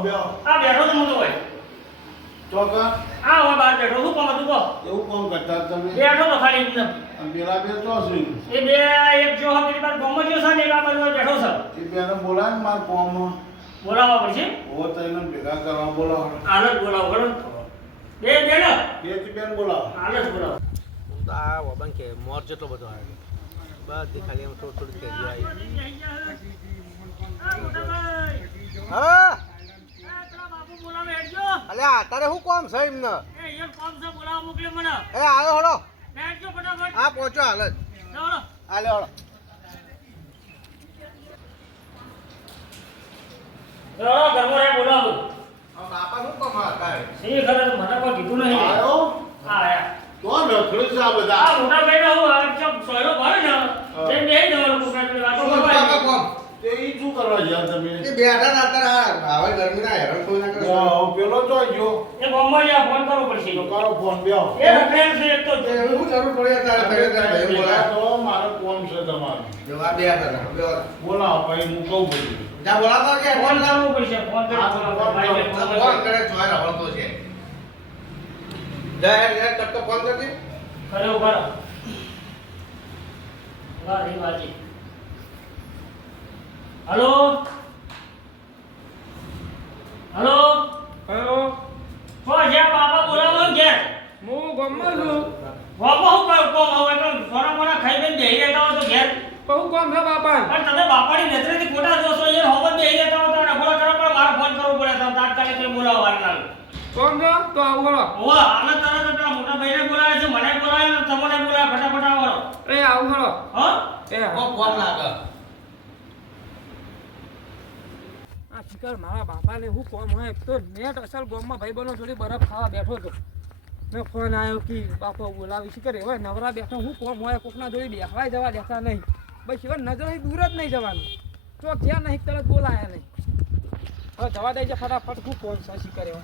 આ બેઠો તો મોટો હોય ચોકા આ હોય બહાર બેઠો શું કામ હતું કહો એવું કોમ કરતા તમે બેઠો તો ખાલી એકદમ પેલા બે ચોસરી એ બે એક જો પેલી બાર ગોમો જો છે ને એક આ બાજુ બેઠો છે એ બેને બોલાય ને માર કોમ બોલાવવા પડશે ઓ તઈને ભેગા કરવા બોલાવો હાલ જ બોલાવો બરોબર બે બેનો બે થી બેન બોલાવો હાલ જ બોલાવો હું તો આ વબન કે મોર જેટલો બધો આવ્યો બધી ખાલી એમ થોડી થોડી કેરી આવી હા અલ્યા તારે શું કોમ છે એમને એ આવ્યો હળો હા પહોંચો હાલ જ હાલે હળો બાપા શું કોમ હતા કીધું નહીં આયો હા આયા તો રખડે છે આ બધા આ મોટા ભાઈને હું ચમ સોયરો ભરે ને તે બે જવાનું કુકરાની વાતો બાપા કોમ તે ઈ શું કરવા યાર તમે એ બેઠા ના અત્યારે હવે ગરમી ના હેરાન કોઈ ના કરે પેલો તો ગયો એ બોમ્બે જા ફોન કરવો પડશે તો કરો ફોન બેઓ એ ફ્રેન્ડ છે એક તો હું જરૂર પડી અત્યારે ઘરે ભાઈ બોલા તો મારો કોમ છે તમારો જવાબ બે હતા બોલાવો પછી હું કહું બધું જા બોલાતો કે ફોન કરવો પડશે ફોન ફોન કરે જોઈ રહ્યો તો છે જા યાર કરતો ફોન કરજે કરે ઉભા રહો વાહ રે વાજી हेलो हेलो हेलो को जे बाबा बोलाવો કે હું ગમમાં છું બાપા હું કહો હવે તો સોના મોના ખાઈ બેન બેહી રહેતા હો તો ઘેર બહુ કામ છે બાપા પણ તમે બાપાની નજરેથી ખોટા જોશો યાર હોબત બેહી રહેતા હો તો ડબોળા કરો પણ મારો ફોન કરવો પડે તો તાત્કાલિક બોલાવો વાર લાગે કોમ છો તો આવું કરો ઓવા આને તરત જ પેલા મોટા ભાઈને બોલાવે છે મને બોલાવે ને તમને બોલાવે ફટાફટ આવો એ આવું કરો હો એ ફોન લાગે આ શિકાર મારા બાપાને હું કોમ હોય તો નેટ અસલ ગોમમાં ભાઈબંધો જોડે બરફ ખાવા બેઠો હતો મેં ફોન આવ્યો કે બાપા બોલાવી શિકાર હોય નવરા બેઠો હું કોમ હોય કોકના જોડે બેસવાય જવા દેતા નહીં બસ એવા નજરથી દૂર જ નહીં જવાનું ચોક જ્યાં નહીં તરત બોલાયા નહીં હવે જવા દે છે ફટાફટ હું ફોન સાચી કર્યો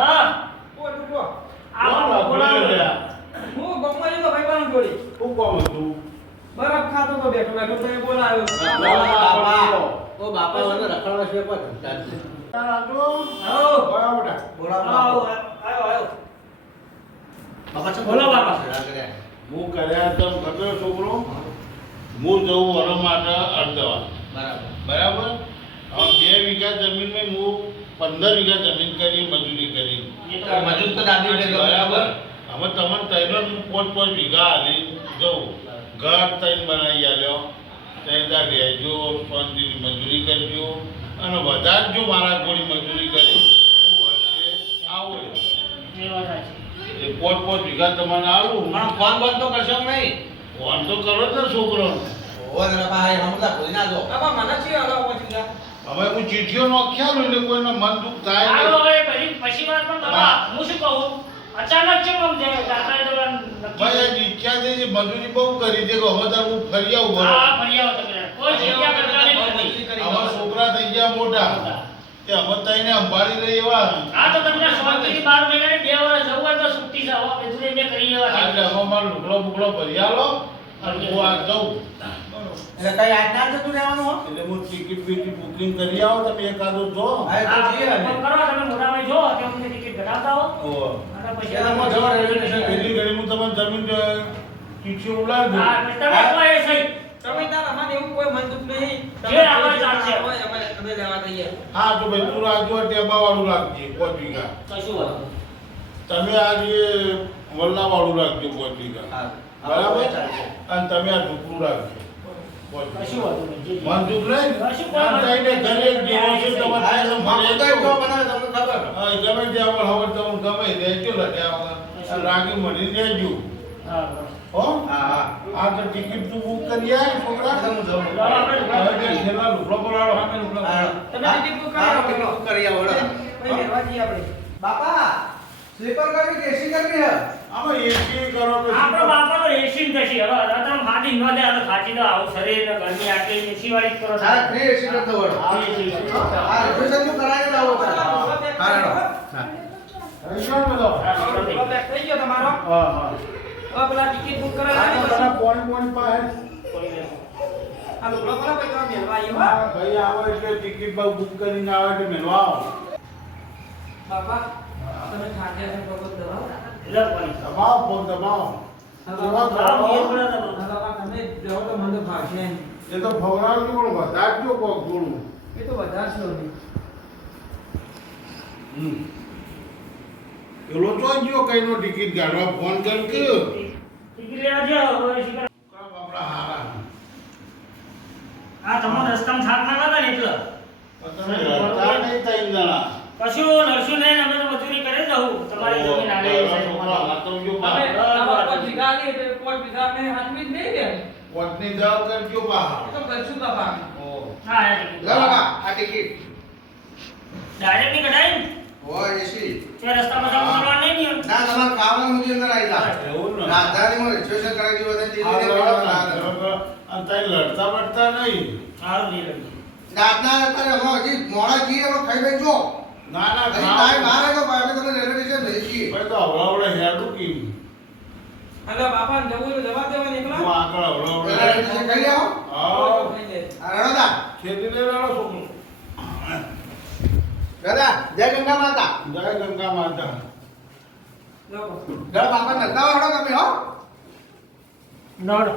હા હું ગમમાં જતો ભાઈબંધ જોડે શું કોમ હતું બરફ ખાતો તો બેઠો બેઠો તો એ બોલાવ્યો બાપા ઓ બાપા મને રખડવા છે પણ આવો આવો બેટા આવો આયો બાપા છે બોલો બાપા. હું કર્યા તો ખબર છોકરો હું જઉં વર માટે અમદાવાદ બરાબર બરાબર હવે 2 વીઘા જમીનમાં હું 15 વીઘા જમીન કરી મજૂરી કરી મજૂર તો દાદી વડે બરાબર હવે તમને તૈનો હું 5 વીઘા હાલી જઉં ઘર તૈન બનાવી આલ્યો તૈન રહેજો શાંતિની મજૂરી કરજો અને વધારે જો મારા જોડી મજૂરી કરી હું વર્ષે આવું એ વાત સાચી એ 5 વીઘા તમને આવું પણ ફોન બંધ તો કરશો નહીં ફોન તો કરો જ ને છોકરો ઓ જરા ભાઈ હમણાં ભૂલી ના જો બાપા મને છે હલાવ પછી હવે હું ચીઠીઓ નોખ્યા એટલે કોઈને મન દુઃખ થાય નહીં. આવો હવે પછી વાત પણ બાબા હું શું કહું અચાનક છે કેમ છે દાખલા તો ભાઈ આ ઈચ્છા છે જે મજૂરી બહુ કરી છે કે હવે તાર હું ફરી આવું બરોબર. હા ફરી આવો તમે કોઈ જગ્યા કરતા નહીં પડતી આમાં છોકરા થઈ ગયા મોટા કે હવે તઈને સંભાળી લઈ એવા હા તો તમને 16 થી 12 મહિનાની 2 વર્ષ જવું હોય તો સુટ્ટી છે હવે મજૂરી ને કરી લેવા એટલે હવે મારો લુગડો બુગડો ભરી આલો અને હું આ જાઉં એટલે કઈ આજ ના જતું રહેવાનું હો એટલે હું ટિકિટ બીટી બુકિંગ કરી આવો તમે એકાદો જો હા તો જઈએ ફોન કરો તમે મોટા ભાઈ જો કે અમને ટિકિટ ઘટાડતા હો ઓહો. અને પછી એટલે હું જવા રેલવે સ્ટેશન એટલી ઘડી હું તમને જમીન ચીઠીઓ ઉલાવી હા દઉં તમે કોઈ એ સહી તમે તાર અમારે એવું કોઈ મન દુખ નહીં જે આવે ચાલશે. અમે લેવા દઈએ હા તો ભાઈ તું રાખજો ટેબા વાળું રાખજે 5 વીઘા કશું વાત તમે આ જે વલ્લા વાળું રાખજો 5 વીઘા બરાબર અને તમે આ ઢોકળું રાખજો કશું વાત નહીં મન દુઃખ નહીં કશું કોઈ આમ થઈને ઘરે એક જેવો છે તમારે હા મળે તો તો. જો બનાવે તમને ખબર હા ગમે ત્યાં હવે તમને ગમે રહેજો લટ્યા વગર રાગી મળી રહેજો હા બસ. હો હા હા આ તો ટિકિટ તું બુક કરી આય છોકરા હું જાઉં હવે કે છેલ્લા લુગડો પરાડો સામે લુગડો તમે ટિકિટ બુક કરી આવો પેલો. કરી આવો પછી લેવા જઈએ આપણે બાપા સ્લીપર કરવી કે એસી કરવી હે આમાં એસી કરો તો આપણો બાપા તો એસી ને કશી હવે તમે હાથી ન દે તો ખાચી દો આવું શરીર ને ગરમી આટલી એસી વાળી જ કરો હા ફ્રી એસી કરતો વળો હા, એસી. હા રિઝર્વેશન નું કરાવી લાવો હા પેક થઈ ગયો તમારો હા હા હવે પેલા ટિકિટ બુક આ કરાવી તો બધા પોઈન્ટ પાસે આ લોકો પેલા ભાઈ તમે મેળવા આવ્યો હા, ભાઈ આવે એટલે ટિકિટ બુક કરીને આવે એટલે મેળવા આવો બાપા તમે ખાધ્યા છે બરોબર દવા લે પાણી. દબાવો ફોન દબાવો આ બે થોડા દબાવો. બાપા તમે જાઓ તો મને તો ભાવશે નહીં. એ તો ફવરાવજો પણ વધારજો કોક થોડું એ તો વધારશો નહીં. પેલો તો ગયો કઈનો ટિકિટ કાઢવા ફોન કર કે ટિકિટ લેવા જાઓ, હવે શીખર. આપણા હારા આ તમારા રસ્તામાં થાક ના લાગે ને એટલે. તમે રસ્તા નહીં તઈ જણા કશું નરશું નહીં, અમે તો મજૂરી કરી દઉં. તમારી જમીન આવે છે. તમે તમારા પર ભીગા લે એટલે કોઈ ભીગા ને હાથવી જ નહીં દે. વટની દાવ કરજો બા એ તો કરશું બાપા. હા, આ ટિકિટ. લે બાબા આ ટિકિટ ડાયરેક્ટ ની કઢાઈ ને? હોય એસી તે રસ્તામાં તમે કરવા નહીં ગયો. ના તમારે ખાવાનું સુધી અંદર આવી જા એવું ને રાધાની રિઝર્વેશન કરાવી દીધું હતું આ દીદી બરાબર, અને તઈ લડતા પડતા નહીં સારું નહીં લાગ્યું. રાતના અત્યારે હજી મોડા જઈએ અમે ખાઈ લઈ જો ના ના હજી ટાઈમ મારે તો અમે તમને રેલવે સ્ટેશન ભેજી છીએ ભાઈ તો હવડાવડે હેડું કી અલા બાપા જવું તો જવા દેવા હું નીકળો. આગળ હવડાવડે રેલવે સ્ટેશન ખાઈ લેવો આવો ખાઈ લે. આ રણોદા ખેતી લઈ લેવાનો છોકરો દાદા જય ગંગા માતા જય ગંગા માતા લોકો. ગળ બાપા નંદાવો હડો તમે હો નડ.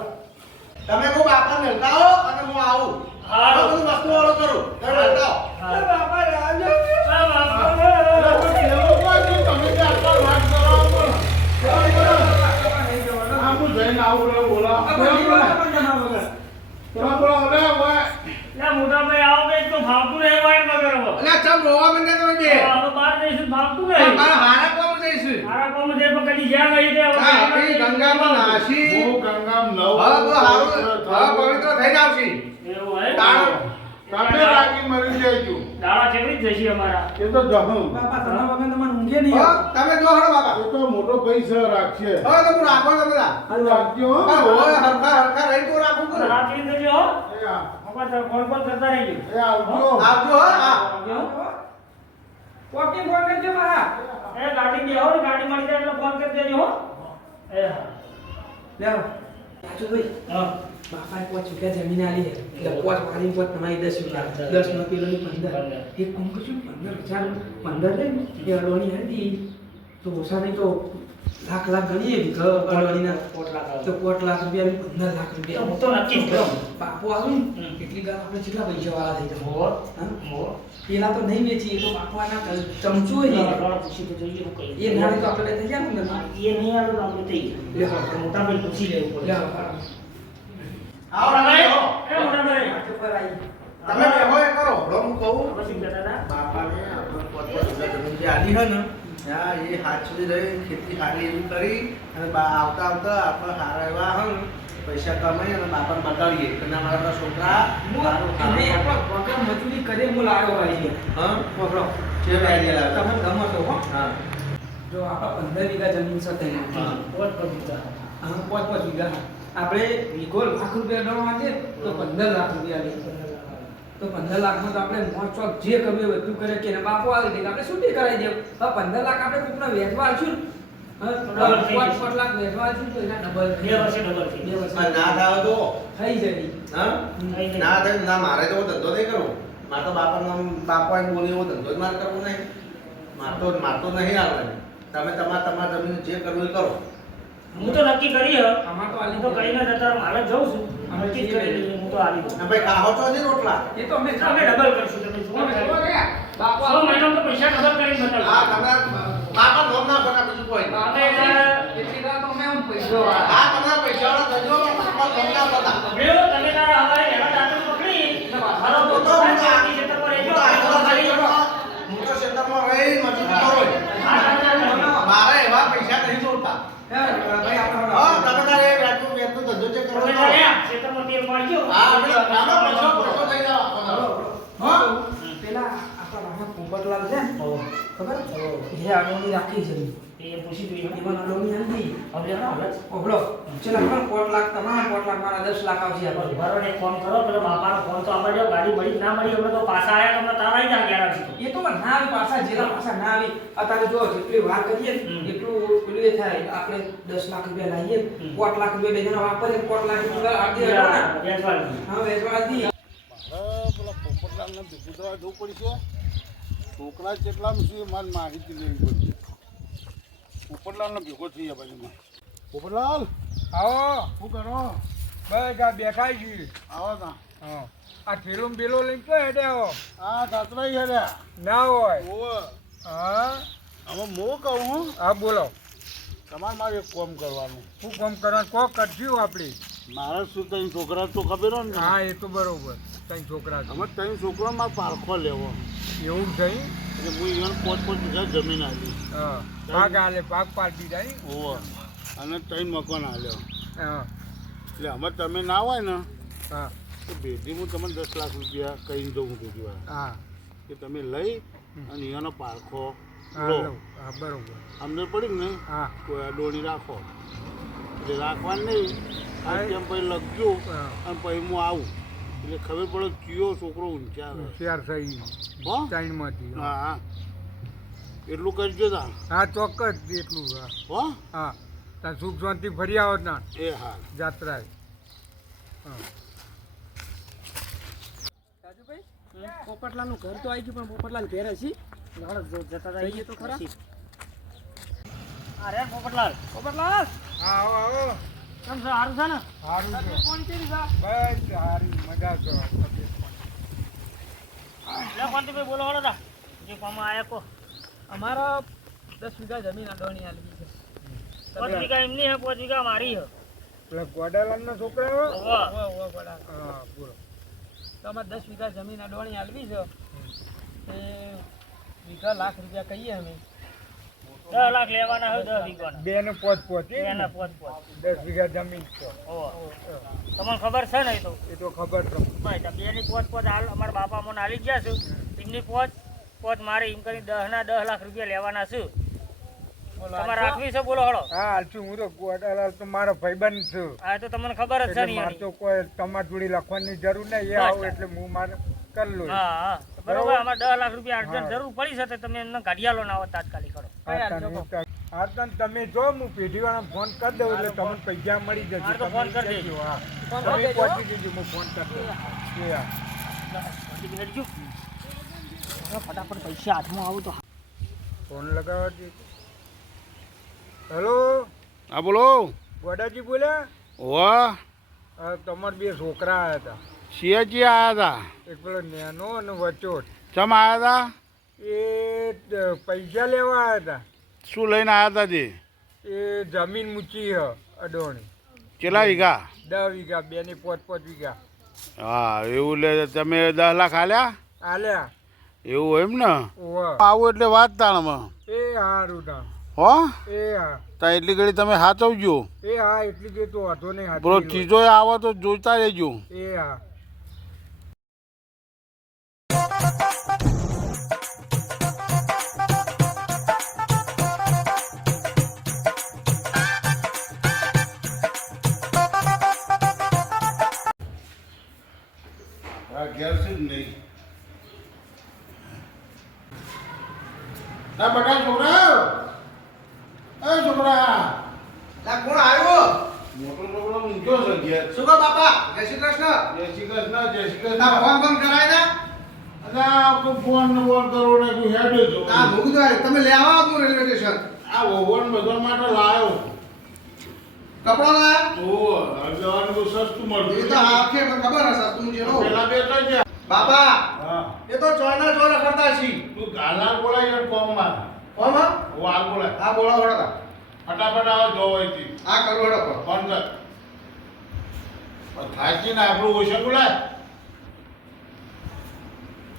તમે કો બાપા નંદાવો અને હું આવું હા. આ બધું વસ્તુ વાળો કરું તમે નંદાવો હા. બાપા રાજો. આ બાપા. તમે જે આટલા વાત કરો આ હું જઈને આવું બોલા લે મોટા ભાઈ આવો કંઈક તો ભાવતું રહે વાઈન વગર હવે. અલ્યા ચમ રોવા મંડે તમે બે હવે બહાર જઈશું ભાવતું રહે. મારા હારા કોમ જઈશું મારા કોમ જે પણ કદી જ્યાં ગઈ તે હવે આ આપણી ગંગામાં નાસી હું ગંગામ નવ હા બહુ હારું હા પવિત્ર થઈ જાવશી એવું હોય. તમે રાગી મરી જાય દાડા ચકરી જ જશે અમારા. એ તો જહું બાપા તમારા વગર તમારે ઊંઘે નહીં હો આવે. તમે જો હડો બાપા એ તો મોટો પૈસા રાખશે હવે તો હું રાખો તમે લા રાખજો હો. પણ હોય હરખા રહી તો રાખું તો કરું રાત્રિ તો જો હો. એ આ- અમાર તો ફોન પર કરતા રહેજો. એ આવજો આવજો હો હા પોકી ફોન કરજો બા. એ ગાડી બેહો ને ગાડી મળી જાય એટલે ફોન કરી દેજો હો. એ હા. લેવો. રાજુ ભાઈ હા. બાપાએ 5 વીઘા જમીન આલી છે. એટલે 5 વાળી 5 તમારી 10 વીઘા. 10 નો કિલો ની 15. એક કામ કરજો 15,000 લઈને એ અડવાની હતી તો ઓછા નહીં તો લાખ ગણીએ વીઘા અડવાણીના તો 5 લાખ રૂપિયા 15 લાખ તો રૂપિયા હું તો નક્કી જ કરું. બાપુ આવ્યું ને હમ. એટલી ગાળ આપણે કેટલા પૈસા વાળા થઈ જશે મોર. હા? મોર. પેલા તો નહીં વેચી એ તો બાપાના ચમચો હોય ને. વાળા પૂછી તો જોઈએ હું કઈ. એ નાળે તો આપણે થઈ ગયા ને એ નહીં આવે તો આપણે થઈ લેવો. ગયા. મોટા ભાઈ પૂછી લેવું પડે. આવો મોટા ભાઈ ભાઈ. એ મોટા ભાઈ. ઉપર આવી તમે બેહો એ કરો હડો હું કહું પછી કહેતા હતા. બાપાને આપણે 5 જમીન જે આલી છે ને હા એ હાથ સુધી રહી ખેતી સારી એવી કરી અને આવતા આવતા આપણે સારા એવા હે ને પૈસા કમાઈ અને બાપાને બતાડીએ કે ના મારા છોકરા સારું એને સારું આપણો વગર મજૂરી કરે હું લાડો વાળી છે હા પકડો છે આઈડિયા લાગે તમે ગમો તો હો હા જો આપણા 15 વીઘા જમીન છે તેમાં હા. પોત પવિત્ર. હા 5 વીઘા આપણે વીઘો લાખ રૂપિયા ગણવા દે તો 15 લાખ રૂપિયા લે તો 15 લાખમાં તો આપણે મોજ ચોક જે કમે બધું કરે કે એના બાપો આવી દે આપણે શું કરાવી દેવું હવે 15 લાખ આપણે કોકને વેચવા આલશું ને ડબલ થઈ 5 જશે. લાખ વેચવા આલશું તો એના ડબલ બે વર્ષે ડબલ થઈ બે ગયું. વર્ષે પણ ના થાય તો થઈ જાય હા થઈ જાય. ના થાય ના મારે તો ધંધો નહીં કરવો મારે તો બાપા આવીને બોલી એવો ધંધો જ મારે કરવો નહીં મારતો નહીં આવે તમે તમારા જમીન જે કરવું એ કરો હું તો નક્કી કરી હે. આમાં તો હું તો કઈ ના જતા રહું. હાલ જ જાઉં છું. અમે નક્કી જ કરી લીધું. હું તો આવી અને ભાઈ ખાઓ છો નહીં રોટલા એ તો અમે અમે ડબલ કરશું. તમે જુઓ ને ખાલી. બાપો 100 મહિનામાં તો પૈસા ડબલ કરીને બતાવું. હા તમે બાપા નોમ ના બના બીજું કોઈ નહીં. આપણે જ્યારે એટલી વાર તો અમે આમ પૈસો વાળા હા તમારા પૈસા વાળા કરજો બાપા નોમ ના બના મેળો તમે તારા હવારે એના દાંતણ પકડી મારો હું પોતો તો થાય છે, ખેતર પર રહેજો. મોટો ક્ષેત્રમાં રહી મજૂરી કરો મારે એવા પૈસા નહીં જોતા ભાઈ આપણે હા તમે તારે વેચતું ધંધો જે કરો તમે કરો. તારે ખેતરમાં તેલ પાડજો. હા આપણે પૈસો થઈ જાવ હા પેલા આપણા રાણા પોપટલાલ છે ને ખબર એ આગળની રાખી છે એ પૂછી જોઈ. એમાં અડોની આવી હવે હાલ જ. ઓબળો ચલ આપણે 5 લાખ તમારા 5 લાખ મારા 10 લાખ આવશે આપણે બરોબર એક ફોન કરો. પેલો બાપાનો ફોન તો આપણે જો ગાડી મળી કે ના મળી. અમે તો પાછા આવ્યા તો અમે તારા આવી જા ગયા છીએ. એ તો ના ના આવી પાછા જેલા પાછા ના આવી અત્યારે જો જેટલી વાર કરીએ ને એટલું પેલું એ થાય આપણે 10 લાખ રૂપિયા લાવીએ 4 લાખ રૂપિયા બે જણા વાપરીએ 4 લાખ રૂપિયા આધી હડવાના હા વેચવા દી પેલા પોપટલાલને ભેગું થવા જવું પડશે છોકરા જેટલામાં છે મારે માહિતી લેવી પડશે પોપટલાલને ભેગો થઈ જાય પછી પોપટલાલ આવો શું કરો બસ આ બેઠા છીએ આવો તા હા આ ઠેલો ને બેલો લઈને તો હેડે આવો આ સાતરાઈ હેડ્યા ના હોય ઓવે હા હવે હું કહું હું હા બોલો તમારે મારે એક કામ કરવાનું શું કામ કરવાનું કો કરશું આપણી મારે શું ત્રણ છોકરા તો ખબર હોય ને હા એ તો બરોબર ત્રણ છોકરા છે અમે ત્રણ છોકરા મારે પારખો લેવો એવું થઈ એટલે હું એને 5-5 વીઘા જમીન આપી હા ભાગ આલે ભાગ પાડી દીધા ઓવે અને ત્રણ મકાન આલ્યો હા એટલે અમે તમે ના હોય ને હા તો ભેટી હું તમને 10 લાખ રૂપિયા કહીને જઉં ભેટી વાર હા કે તમે લઈ અને એનો પારખો હા લો લઉં. હા બરોબર સમજ પડી ને હા કોઈ અડોણી રાખો એટલે રાખવાનું નહીં હા. આ કેમ પછી લખજો હા. અને પછી હું આવું એટલે ખબર પડે કયો છોકરો ઊંચા આવે હોશિયાર થઈ હો ત્રણમાંથી હા હા એટલું કરજો તા હા ચોક્કસ એટલું હા હો હા ત્યાં સુખ શાંતિ ફરી આવો ના એ હા જાત્રાએ હા રાજુભાઈ પોપટલાલ નું ઘર તો આવી ગયું પણ પોપટલાલ ઘેર હશે જતા રહીએ તો ખરા અરે પોપટલાલ પોપટલાલ હા આવો આવો કેમ છે સારું છે ને સારું છે કોણ છે રીસા? બસ સારી મજા કરો લે કોંતીભાઈ બોલો હળો તા જે કામમાં આયા કો અમારા 10 વીઘા જમીન અડોણી આલવી છે 5 વીઘા એમની હે 5 વીઘા મારી હે પેલા ગોડાલાલના છોકરા ઓવા ઓ બડા હા બોલો તો અમારે 10 વીઘા જમીન અડોણી આલવી છે તે વીઘા લાખ રૂપિયા કહીએ અમે 10 લાખ લેવાના હે 10 વીઘાના બે ને પોચ પોચ એના 5 10 વીઘા જમીન છે ઓવા તમને ખબર છે ને એ તો એ તો ખબર તમને ભાઈ તો બેની 5 હાલ અમારા બાપા મને હાલી ગયા છે એમની 5 મારે એમ કરી 10 લાખ રૂપિયા લેવાના છે તમારે રાખવી છે બોલો હળો હા હાલશું હું તો ગોડાલાલ તો મારો ભાઈબંધ છું આ તો તમને ખબર જ છે એટલે ને મારે તો કોઈ તમારી જોડે લખવાની જરૂર નહીં એ આવું એટલે હું મારે કરી લઉં હા હા બરોબર અમારે 10 લાખ રૂપિયા અર્જન્ટ જરૂર પડી છે તો તમે એમને ગાડિયાલો ના આવો તાત્કાલિક કરો હા તને તમે જો હું પેઢીવાળા ફોન કરી દઉં એટલે તમને પૈસા મળી જશે હા, તો તમે ફોન કરી કહેજો, દેજો. હા ફોન તમે કરી દેજો. પહોંચી દેજો હું ફોન કરી દઉં એ હા ફટાફટ પૈસા હાથમાં આવું તો ફોન લગાવવા દે હેલો હા બોલો ગોડાજી બોલ્યા વાહ હા તમારા બે છોકરા આવ્યા હતા સિયાજી આવ્યા હતા એક પેલો નેનો અને વચોટ ચમ આવ્યા હતા એ પૈસા લેવા આવ્યા હતા શું લઈને આવ્યા હતા તે એ જમીન મૂકી હ અડોણી કેટલા વીઘા 10 વીઘા બે ની 5-5 વીઘા હા એવું લે તમે 10 લાખ આલ્યા આલ્યા એવું એમ ને ઓવા આવું એટલે વાત તાણમાં એ હારું તા હો એ હા તા એટલી ઘડી તમે સાચવજો એ હા એટલી કે તો વાંધો નહીં બોલો હાચવી લો. ચીજો આવો તો જોઈતા રહેજો એ હા ઘેર છે જ નહીં ના બટા છોકરા એ છોકરા લા કોણ આવ્યો મોટો છોકરો મૂક્યો છે ઘેર શું કહો બાપા જય શ્રી કૃષ્ણ જય શ્રી કૃષ્ણ જય શ્રી ના કૃષ્ણ ફોન કરાય ના અને આ કોઈ ફોન ને ફોન કરો ને કોઈ હેડે છો આ મૂકી દો તમે લેવા આવો રેલવે સ્ટેશન આ ઓવન બધા માટે લાયો કપડો લાયા ઓ અગવાનું તો સસ્તું એ મળતું તો આખે મને ખબર હશે તું જે રહો પેલા બેઠા છે બાપા હા એ તો ચોના ચોરા કરતા છી તું ગાલા બોલાય ને કોમમાં કોમ ઓ આ બોલાય આ બોલાવો હડો ફટાફટ આવો જોવાયથી આ કરો હડો ફોન કર થાકી ને આપણું ઓછું બોલાય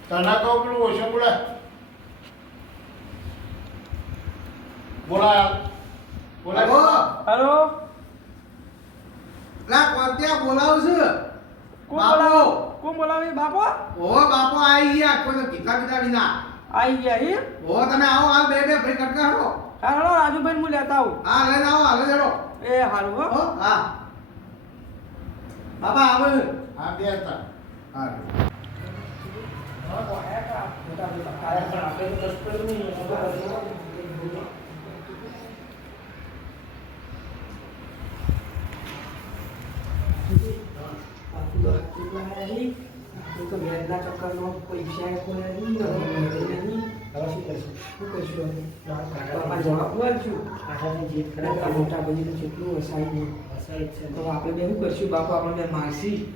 તને કહું પેલું ઓછું બોલાય બોલાય બોલાય હેલો લા કોત્યા બોલાવ છે કોણ બાપો બોલાવે કોણ બોલાવે બાપો ઓ બાપો આવી ગયા કોઈ કીધા કીધા વિના આવી ગયા હે ઓ તમે આવો હાલ બે બે ભાઈ કટકા હડો હાલો રાજુભાઈ હું લેતા આવું હા લઈને આવો હાલ જડો એ હારું હો હો હા બાપા આવે હા બે હતા હા તો કશું નહીં આપણે બે શું કરશું બાપુ આપણને મારસી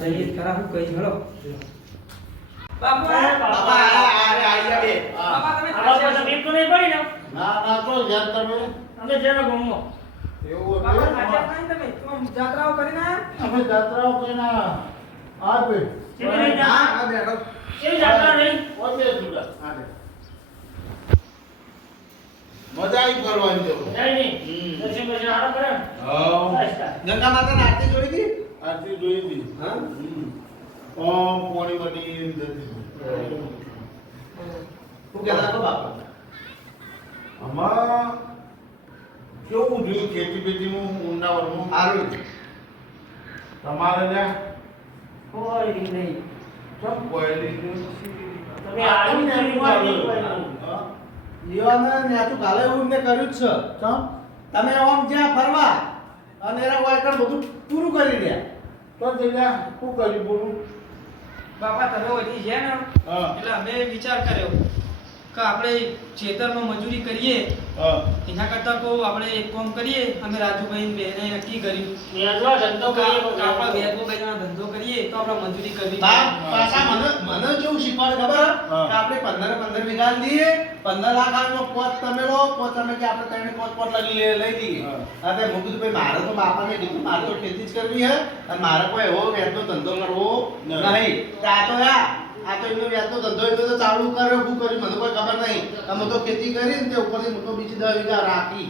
જઈએ ખરા હું કહીશ હલો બાપુ બાપા આઈ ગયા બે બાપા તમે આવા તો બીક તો નહીં પડી ને ના ના તો જ્યાં તમે અમે જેનો ગમો એવું બાપા હતું. ખાધ્યા નહીં તમે જાત્રાઓ કરીને આયા? અમે જાત્રાઓ કહીને આપે કેવી નહીં હા જા હા બેઠો કેવી જાત્રા નહીં ઓકે જુદા હા દે. મજા આવી ફરવાની જવું નહીં દર્શન પછી આરામ કરે ને હા બસ તાર. ગંગા માતાની આરતી જોઈ હતી આરતી જોઈ હતી હા ઓમ પોણી બની જતી હું કહેતા હતો બાપા આમાં કેવું જોયું ખેતી બેતીનું ઊંડા વર્ગનું સારું તમારે ત્યાં કોઈ નહીં ચમ કોયલી તમે આવી ને કોઈ હા જીવાને ન્યાચું કાલે એવું મેં કર્યું જ છે ચમ તમે આમ જ્યાં ફરવા અને એના વાયકણ બધું પૂરું કરી દે તો જગ્યા શું કર્યું પૂરું બાપા તમે વધી છે ને હા એટલે અમે વિચાર કર્યો કે આપણે ખેતરમાં મજૂરી કરીએ હા એના કરતાં કહું આપણે એક કામ કરીએ અમે રાજુભાઈ બેને નક્કી કર્યું મેજવા ધંધો કે કરીએ આપણે વેદવો બેના ધંધો કરીએ તો આપણે મજૂરી કરવી પાછા મને કેવું શીખવાડ ખબર હા. કે આપણે 15 વીઘા લઈએ 15 લાખ આનો પોત તમે લો પોત તમે કે આપણે ત્રણે પોત લઈ દઈએ હા. હા તે મું કીધું ભાઈ મારે તો બાપાને કીધું મારે તો ખેતી જ કરવી હે અને મારે કોઈ એવો વેદનો ધંધો કરવો નહીં. નહીં તો આ તો એમનો વેદનો ધંધો એટલે તો ચાલુ કર્યો શું કર્યું મને કોઈ ખબર નહીં અમે તો ખેતી કરી ને તે ઉપરથી હું તો બીજી 10 વીઘા રાખી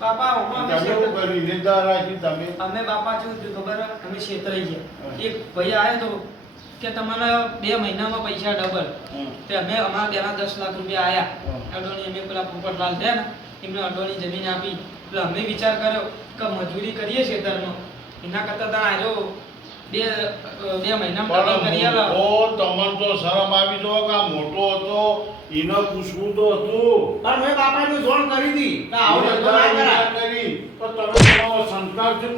બાપા ઓમાં અમે તમે શું ક્ષેત્ર- કર્યું નિર્ધાર રાખી તમે અમે બાપા શું થયું ખબર હે? અમે છેતરાઈ ગયા હા. એક ભાઈ આવ્યો તો કે તમારા 2 મહિનામાં પૈસા ડબલ તે અમે અમારા બેના 10 લાખ રૂપિયા આયા હા. અડોણી અમે પેલા પોપટલાલ છે ને એમને અડોણી જમીન આપી એટલે અમે વિચાર કર્યો કે મજૂરી કરીએ ખેતરમાં એના કરતાં ત્યાં આવ્યો 2 મહિનામાં ડબલ કરી આલો ઓ તમને તો શરમ આવી જો કે આ મોટો હતો એને પૂછવું તો હતું પણ મેં બાપાને જોણ કરી હતી કે આવો એને ધંધો ના વિચાર કરાય કરી પણ તમે તમારો સંસ્કાર છે ને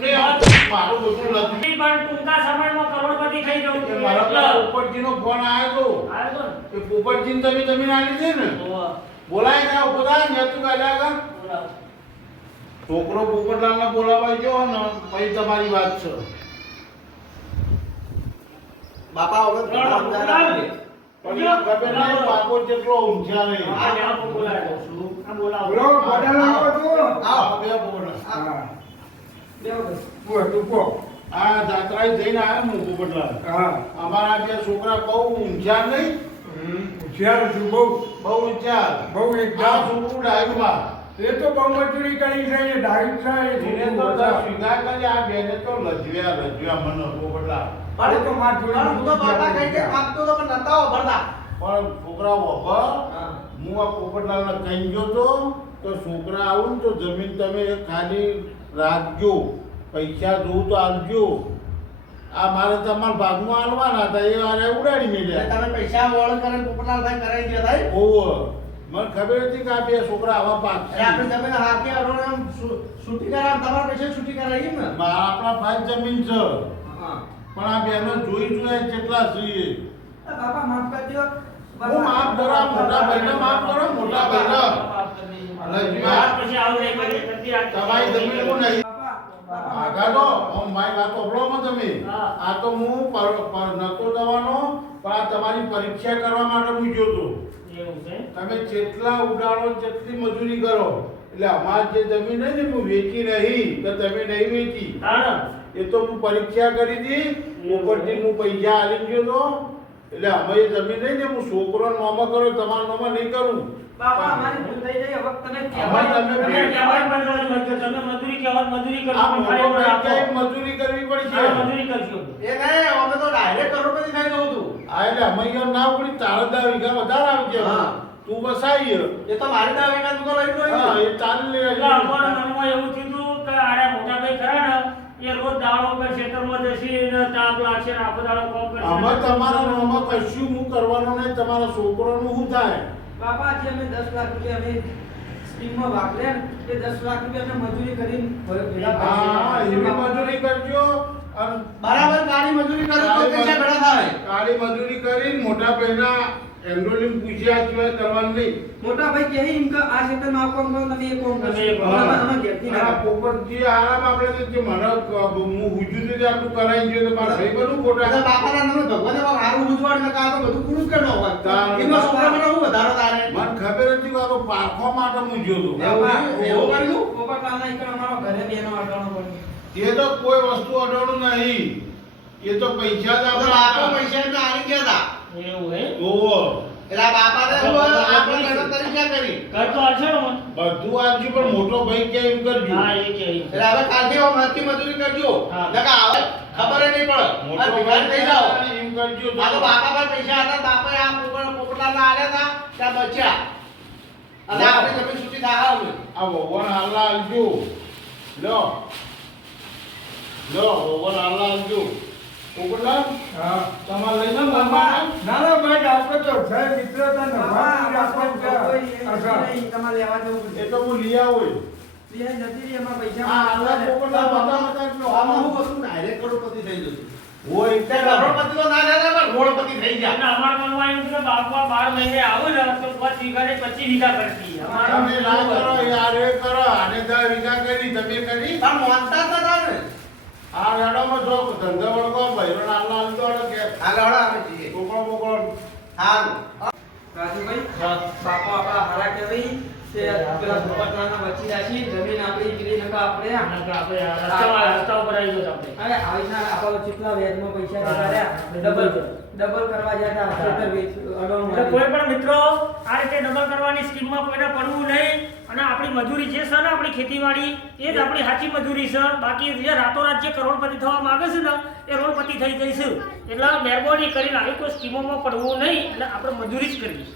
મારું બધું લખ્યું પણ ટૂંકા સમયમાં કરોડપતિ થઈ જવું કે જોઈએ. મારા પાસે પોપટજીનો ફોન આવ્યો આવ્યો તો તો એ પોપટજીને તમે જમીન આલી છે ને ને ઓવા. બોલાય ને બધા ને તું કાલ્યા કર બોલાવો. છોકરો પોપટલાલને બોલાવાઈ ગયો ને પછી તમારી વાત છે બાપા હવે બોલાવો. પણ એ ખબર નહીં પાકો જેટલો ઊંચા નહીં આ જાઓ બોલાવો. આ બોલાવો. બોલો ગોડાલો આવો છો આવો. બે બોલ હા બેહો બસ. હું હતું કહો આ જાત્રાએ જઈને આવ્યો હું પોપટલાલ હા અમારા બે છોકરા બહુ ઊંચા નહીં હોશિયાર છું બહુ બહુ ઊંચા બહુ આ એકદમ છોકરું ડાયગમાં એ તો બહુ મજૂરી કરી છે એ ડાયટ છે એ એને તો છોકરું દસ ઓછા. વીઘા કરી આ બેને તો લજવ્યા મને પોપટલાલ પણ એ તો માર જોડે પણ હું તો બાપા કઈ કઈ માંગતો તો પણ નતા ભરતા પણ છોકરા વગર હું આ પોપટલાલને કહી ગયો તો કે છોકરા આવું ને તો જમીન તમે ખાલી રાખજો પૈસા જોવું તો આપજો આ મારે તમારા ભાગમાં આલવાના હતા એ આરે ઉડાડી મેલ્યા તમે પૈસા વળ કરે પોપટલાલભાઈ કરાઈ ગયા થાય ઓવ મને ખબર હતી કે આ બે છોકરા આવા પાક અરે આપણે જમીન હાકે અડોને આમ છૂટી કરાવ તમારા પૈસા છૂટી કરાવી ને આપણા ભાઈ જમીન છે હા પણ આ બેનો જોઈ જોઈએ કેટલા છીએ બાપા માફ કરી દો હું માફ કરો મોટા ભાઈને માફ કરો મોટા ભાઈને વાત પછી આવું નહીં કરીએ. જલ્દી આ તમારી જમીન હું નહીં બાપા આગા તો હું મારી વાત ઓફળોમાં તમે હા. આ તો હું નતો દવાનો પણ આ તમારી પરીક્ષા કરવા માટે મૂક્યો હતો એવું છે. તમે જેટલા ઉડાડો જેટલી મજૂરી કરો એટલે અમારી જે જમીન છે ને હું વેચી નહીં તો તમે નહીં વેચી તાણ. એ તો હું પરીક્ષા કરી હતી ઉપરથી હું પૈસા આલી ગયો તો એટલે અમે એ જમીન નહીં ને હું છોકરો નોમાં કરો તમારા નોમાં નહીં કરું બાપા અમારી ભૂલ થઈ ગઈ હવે તમે અમારે કહેવાય તમે તમે કહેવાય પણ તમે મજૂરી કહેવાય મજૂરી આ કરવી મોટો પડે. ભાઈ ક્યાંય મજૂરી કરવી પડશે હા, મજૂરી કરજો. એ નહીં અમે તો ડાયરેક્ટ કરોડપતિ થઈ જવું હતું આ એટલે અમે એમ ના પડી તારા 10 વીઘા વધારે આવી ગયા હા. તું બસાઈ એ તો મારી દા વીઘા તું તો લઈ હા ગયો એ ચાલી લે એટલે અમારા મનમાં એવું થયું હતું કે આડા મોટા ભાઈ ખરા ને એ રોજ દાડો પર ખેતરમાં જશે ને તાપ લાગશે ને આખો દાડો કોમ કરશે. આમાં તમારા આમાં કશું હું કરવાનું નહીં, તમારા છોકરાનું શું થાય? બાપા જે અમે 10 લાખ રૂપિયા અમે સ્કીમમાં વાપર્યા ને એ 10 લાખ રૂપિયા અમે મજૂરી કરીને ભેગા હા, એવી મજૂરી કરજો અને બરાબર કાળી મજૂરી કરો તો પૈસા ભેળા થાય. કાળી મજૂરી કરી મોટા પૈના એન્ડોલિંગ પૂછ્યા સિવાય કરવાનું નહીં. મોટા ભાઈ કહે એમ કે આ ક્ષેત્રમાં આ કામ કરો તમે એ કામ તમે એ કરશો કામ. અમે ઘેરથી ના આ પોપટજી આરામ આપણે જે મારા હું હુજ્જુ થી આટલું કરાઈ ગયો તો મારા ભાઈ બધું બધા ખોટા. બાપાના નામે ભગવાને બહુ સારું ઉજવાડ ને કાં તો બધું પૂરું જ કરવાનું હોય. તાર- એમાં છોકરાઓને શું વધારો તારે? મને ખબર હતી કે આ તો પારખો માટે હું જોતો. એવું કર્યું? પોપટલાલના ઈકણ અમારો ઘરે બેનો અટાણો પડ્યો. એ તો કોઈ વસ્તુ અડવાનું નહીં, એ તો પૈસા જ તો બાપા આપણે પૈસા એમને આલી ગયા હતા. એવું હે? ઓહો, એટલે આ બાપાને શું આપણે મહેનત કરી ક્યાં કરી? ઘર તો હાલશે ને મને? બધું આવજો પણ મોટો ભાઈ કે એમ કરજો. હા, એ કે એટલે હવે કાલથી હવે મહેનતથી મજૂરી કરજો. હા. નકર આવે ખબર ય નહીં પડે. મોટો આ ભિખારી થઈ જાઓ. ભાઈ એમ કરજો. આ તો બાપા પાસે પૈસા હતા, બાપાએ આ પોપટલાલને આલ્યા હતા, ત્યાં બચ્યા. અને આપણી જમીન છૂટી થાય હવે. આ ભગવાન હાલના આવજો. લો ભગવાન હાલના આવજો. પોપટલાલ, હા. તમારે લઈ જાઓ ના બાપા. ના ભાઈ આપણે તો છે મિત્રતા ને બાપા, વાત બાપા, રાખવાની છે. કોઈ અચ્છા. નહીં, તમારે લેવા જવું પડશે. એ તો હું લઈ આવું. બિહાર જતી રહી, એમાં પૈસા આ હાલના પોપટલાલ બધા આમાં હું બધા વસ્તુ ડાયરેક્ટ કરોડપતિ થઈ જશે. હોય તે કરોડપતિ તો ના થયા પણ કરોડપતિ થઈ ગયા. અને અમારા મનમાં એમ છે કે બાપા 12 મહિને આવું ને તો 5 વીઘા ને 25 વીઘા કરતી. તમે ના કરો યાર, એ કરો. આને 10 વીઘા કરી, તમે કરી. પણ મોનતા જ નતા ને. આ રડોમાં જો ધંધો વળગો ભાઈરો નાના હાલતો હતો કે હાલ હળો આપણે જઈએ. કોકડો બોકડો. હારું. રાજુભાઈ, બાપા આપણા હારા કહેવાય તે પેલા પોપટલાલના વચ્ચે રાખી જમીન આપણી પેલી નકા આપણે આપણે રસ્તા ઉપર આવી ગયો આપણે. અરે આવી ના આપણો કેટલા વ્યાજમાં પૈસા લગાડ્યા ડબલ કરવા જતા ખેતર વેચ અડોણ એટલે કોઈ પણ મિત્રો આ રીતે ડબલ કરવાની સ્કીમમાં કોઈને પડવું નહીં. અને આપણી મજૂરી જે છે ને આપણી ખેતીવાડી એ જ આપણી સાચી મજૂરી છે. બાકી જે રાતોરાત જે કરોડપતિ થવા માંગે છે ને એ રોડપતિ થઈ જઈશું. એટલે મહેરબાની કરીને આવી કોઈ સ્કીમોમાં પડવું નહીં. એટલે આપણે મજૂરી જ કરવી.